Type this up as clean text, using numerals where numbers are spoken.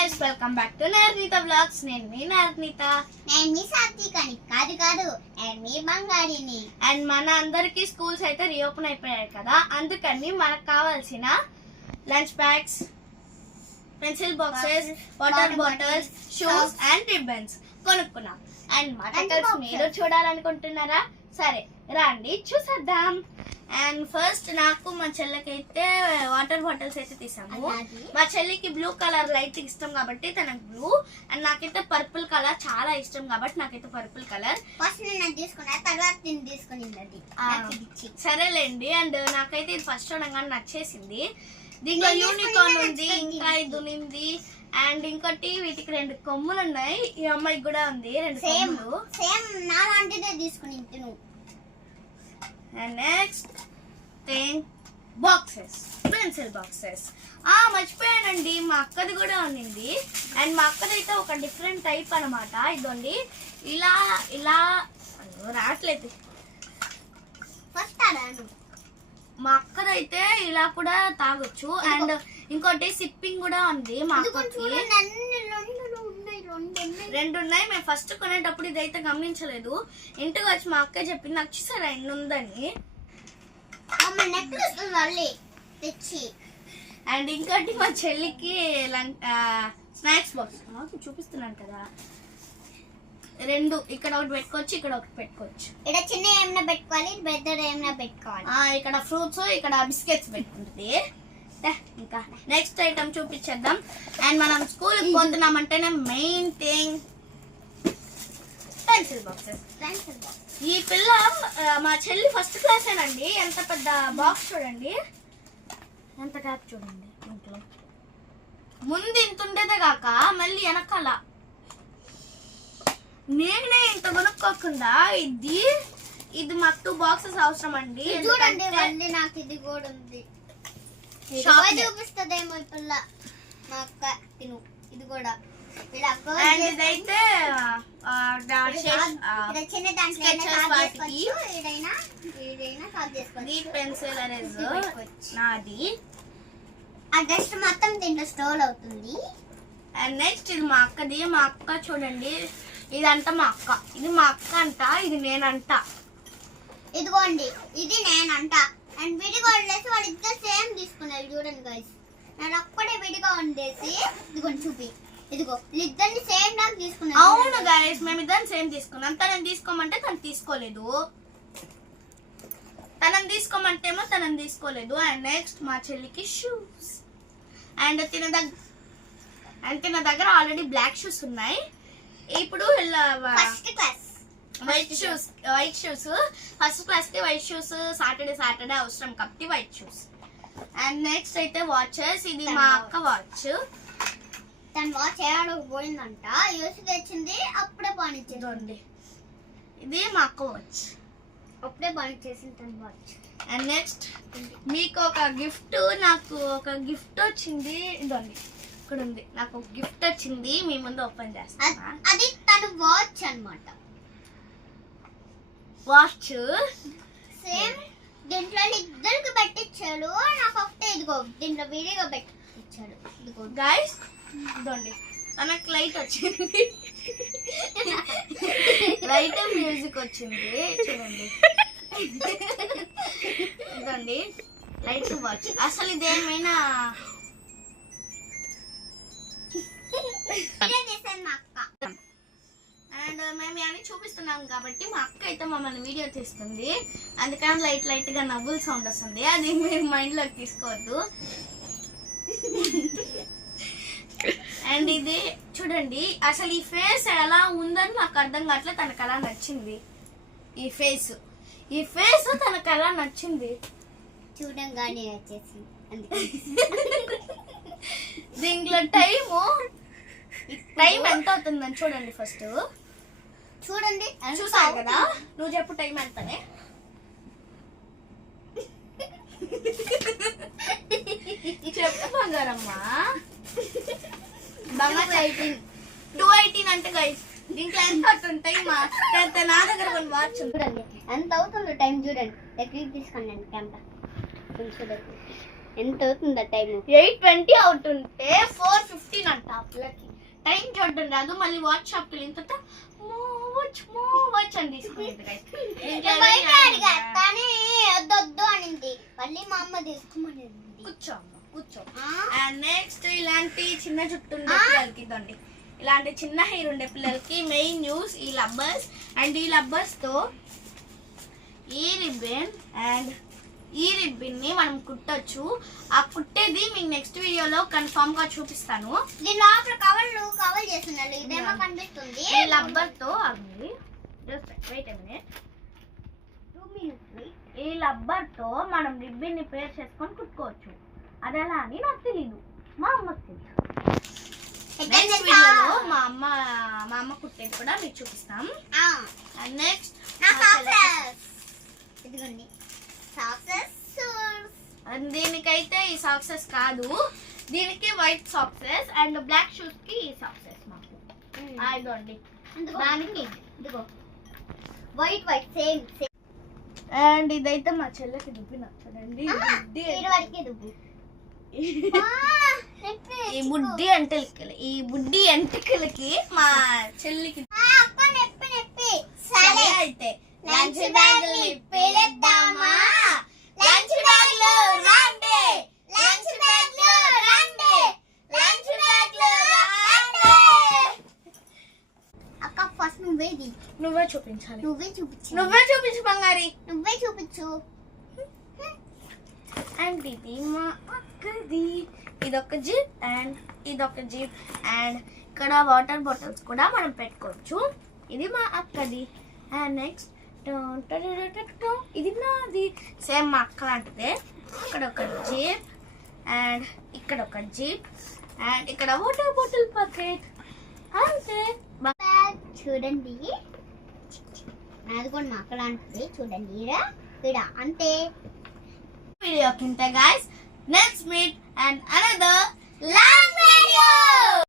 guys, welcome back to Narnita Vlogs. నేను మీ నార్నిత. నేను మీ సాత్వికని కాదు నేను మీ బంగారిని. అండ్ మన అందరికి స్కూల్స్ అయితే రీఓపెన్ అయిపోయాయి కదా, అందుకని మనకు కావాల్సిన lunch bags, pencil boxes, water bottles, shoes and ribbons కొనుక్కున్నాం. అండ్ మా టైటిల్స్ మీరు చూడాలనుకుంటున్నారా? సరే రండి చూసేద్దాం. అండ్ ఫస్ట్ నాకు మా చెల్లికైతే వాటర్ బాటిల్స్ అయితే తీసాము. మా చెల్లికి బ్లూ కలర్ లైట్ ఇష్టం కాబట్టి తనకు బ్లూ, అండ్ నాకైతే పర్పుల్ కలర్ చాలా ఇష్టం కాబట్టి నాకైతే పర్పుల్ కలర్. ఫస్ట్ నేను తీసుకున్నా, తర్వాత నేను తీసుకునింది. సరేలేండి. అండ్ నాకైతే ఇది ఫస్ట్ చూడంగానే నచ్చేసింది. దీంట్లో యూనికార్న్ ఉంది, ఇంకా ఇది ఉంది, అండ్ ఇంకోటి వీటికి 2 కొమ్ములు ఉన్నాయి. ఈ అమ్మాయికి కూడా ఉంది 2 కొమ్ములు. సేమ్ నాలాంటిదే తీసుకుని నువ్వు. And next thing boxes, pencil boxes. మర్చిపోయానండి, మా అక్కది కూడా ఉన్నింది. అండ్ మా అక్కది అయితే ఒక డిఫరెంట్ టైప్ అనమాట. ఇదండి ఇలా ఇలా రావట్లేదు. ఫస్ట్ మా అక్కదైతే ఇలా కూడా తాగొచ్చు. అండ్ ఇంకోటి సిప్పింగ్ కూడా ఉంది. మా అక్కకి 2 ఉన్నాయి. మేము ఫస్ట్ కొనేటప్పుడు ఇదైతే గమనించలేదు. ఇంటికి వచ్చి మా అక్క చెప్పింది, నాకు చూసారా ఎన్ని ఉందని. అండ్ ఇంకోటి మా చెల్లికి స్నాక్స్ బాక్స్ చూపిస్తున్నాను కదా, 2 ఇక్కడ ఒకటి పెట్టుకోవచ్చు, ఇక్కడ ఒకటి పెట్టుకోవచ్చు. ఇక్కడ చిన్న ఏమైనా పెట్టుకోవాలి, పెద్ద ఏమైనా పెట్టుకోవాలి. ఇక్కడ ఫ్రూట్స్, ఇక్కడ బిస్కెట్స్ పెట్టుకుంటుంది. ఇంకా నెక్స్ట్ ఐటమ్ చూపించేద్దాం. అండ్ మనం స్కూల్ కి పోతున్నామంటేనే మెయిన్ థింగ్ పెన్సిల్ బాక్సెస్. ఈ పిల్ల మా చెల్లి ఫస్ట్ క్లాసేనండి. ఎంత పెద్ద బాక్స్ చూడండి, ఎంత గ్యాప్ చూడండి. ఇంట్లో ముందు ఇంత ఉండేదే కాక మళ్ళీ వెనకాల నేనే ఇంత కొనుక్కోకుండా ఇది మాకు 2 బాక్సెస్ అవసరం అండి. చూడండి మళ్ళీ నాకు ఇది కూడా ఉంది. చూపిస్తుందేమో పిల్ల మా అక్క. ఇది కూడా ఇదైతే పెన్సిల్ నాది. ఆ డస్ట్ మొత్తం దీంట్లో స్టోర్ అవుతుంది. అండ్ నెక్స్ట్ ఇది మా అక్కది. మా అక్క చూడండి, ఇదంతా మా అక్క, ఇది మా అక్క అంట, ఇది నేనంట. ఇదిగోండి ఇది నేనంట. అండ్ విడిగా వండేసి వాళ్ళిద్దరు సేమ్ తీసుకున్నారు. చూడండి గైస్, నేను ఒక్కడే విడిగా వండేసి ఇదిగోండి చూపి, ఇదిగో ఇద్దరిని సేమ్ లాగా తీసుకున్నాను. అవును గైస్, మేము ఇద్దరు సేమ్ తీసుకున్నాం. తనని తీసుకోమంటే తను తీసుకోలేదు, తనని తీసుకోమంటేమో తనని తీసుకోలేదు. అండ్ నెక్స్ట్ మా చెల్లికి షూస్. అండ్ తిన దగ్గర ఆల్రెడీ బ్లాక్ షూస్ ఉన్నాయి. ఇప్పుడు first class white shoes first class కి వైట్ షూస్ సాటర్డే అవసరం కాబట్టి వైట్ షూస్. అండ్ నెక్స్ట్ అయితే వాచెస్. ఇది మా అక్క వాచ్. తన వాచ్ ఏడాడు పోయిందంట, యూసి తెచ్చింది, అప్పుడే పానిచ్చేది. ఇది మా అక్క వాచ్, అప్పుడే పానిచ్చేసింది తన వాచ్. అండ్ నెక్స్ట్ మీకు ఒక గిఫ్ట్, నాకు ఒక గిఫ్ట్ వచ్చింది. ఇదండి ఇక్కడ ఉంది, నాకు ఒక గిఫ్ట్ వచ్చింది. మీ ముందు ఓపెన్ చేస్తాను. అది తన వాచ్ అన్నమాట. వాచ్ సేమ్ దీంట్లో ఇద్దరికి పెట్టించాడు, నాకు ఒకటే ఇదిగో దీంట్లో విడిగా పెట్టించాడు. ఇదిగో గైస్ ఇదండి, తనకు లైట్ వచ్చింది, లైట్ మ్యూజిక్ వచ్చింది చూడండి. ఇదండి లైట్ వాచ్. అసలు ఇదేమైనా అండ్ మేము అని చూపిస్తున్నాం కాబట్టి మా అక్క అయితే మమ్మల్ని వీడియో తీస్తుంది, అందుకని లైట్ గా నవ్వుల సౌండ్ వస్తుంది. అది మీరు మైండ్ లోకి తీసుకోవద్దు. అండ్ ఇది చూడండి, అసలు ఈ ఫేస్ ఎలా ఉందని నాకు అర్థం కావట్లేదు. తనకు ఎలా నచ్చింది ఈ ఫేస్ తనకు ఎలా నచ్చింది చూడంగానే వచ్చేసి. దీంట్లో టైం ఎంత అవుతుందని చూడండి. ఫస్ట్ చూడండి, చూసావు కదా, నువ్వు చెప్పు టైం ఎంతనే. చెప్పు బంగారమ్మా. 2:18 అంటే గైస్ దీంట్లో ఎంత అవుతుంది టైం? నా దగ్గర కొన్ని వాచ్ చూడండి ఎంత అవుతుందో టైం. చూడండి దగ్గరికి తీసుకోండి కెమెరా, చూడండి ఎంత అవుతుందో టైం. 8:20 అవుతుంటే 4:15 అంట. పిల్లకి టైం చూడడం రాదు, మళ్ళీ వాచ్ షాప్కి వెళ్ళిన తర్వాత మోవచ్ అని తీసుకునేది guys. బయట అడిగా కానీ వద్దు అనింది, మళ్ళీ మా అమ్మ తీసుకోమని కూర్చో అండ్ నెక్స్ట్ ఇలాంటి చిన్న జుట్టు ఉండే పిల్లలకి ఇదండి, ఇలాంటి చిన్న హెయిర్ ఉండే పిల్లలకి మెయిన్ న్యూస్ ఈ లబ్బర్స్. అండ్ ఈ లబ్బర్స్ తో ఈ రిబ్బన్ అండ్ ఈ రిబ్బన్ ని మనం కుట్టొచ్చు. ఆ కుట్టేది మీకు నెక్స్ట్ వీడియోలో కన్ఫర్మ్ గా చూపిస్తాను. దీని లోపల కవర్ చేస్తున్నారు, ఇదేమో కనిపిస్తుంది. ఈ లబ్బర్ తో ఆగండి, just wait a minute, 2 minutes. ఈ లబ్బర్ తో మనం రిబ్బన్ ని పేర్ చేసుకొని కుట్టుకోవచ్చు. అది ఎలా అని నాకు తెలీదు, మా అమ్మకి తెలుసు. నెక్స్ట్ వీడియోలో మా అమ్మ కుట్టేది కూడా మీకు చూపిస్తాం. అండ్ నెక్స్ట్ ఇదిగోండి సాక్సెస్. దీనికైతే ఈ సాక్సెస్ కాదు, దీనికి white socks and black shoes కి ఈ సాక్సెస్ మాకు ఇదిగోండి. దానికి ఇదిగో వైట్ సేమ్. అండ్ ఇదైతే మా చెల్లెకి దుబ్బిన చూడండి, ఈ బుడ్డి ఎంటికలకి, ఈ బుడ్డి ఎంటికలకి మా చెల్లికి. సరే అయితే లంచ్ బ్యాగ్ నిప్పేద్దామా? లంచ్ బ్యాగ్ లో రండి, లంచ్ బ్యాగ్ లో రండి, లంచ్ బ్యాగ్ లో రండి. అక్క ఫస్ట్ నువ్వే చూపించాలి, నువ్వే చూపించు బంగారి, నువ్వే చూపించు. అండ్ ఇది మా అక్కది, ఇదొక జిప్ అండ్ ఇదొక జిప్. అండ్ ఇక్కడ వాటర్ బాటిల్స్ కూడా మనం పెట్టుకోవచ్చు. ఇది మా అక్కది. అండ్ నెక్స్ట్ ఇది నాది, సేమ్ మా అక్క లాంటిదే. ఇక్కడ ఒక జిప్ అండ్ ఇక్కడ ఒక జిప్ అండ్ ఇక్కడ వాటర్ బాటిల్ ప్యాకెట్. అంతే. చూడండి నాది కూడా మా అక్క లాంటిది, చూడండి ఈడ అంతే. Video, guys. Let's meet and another long video.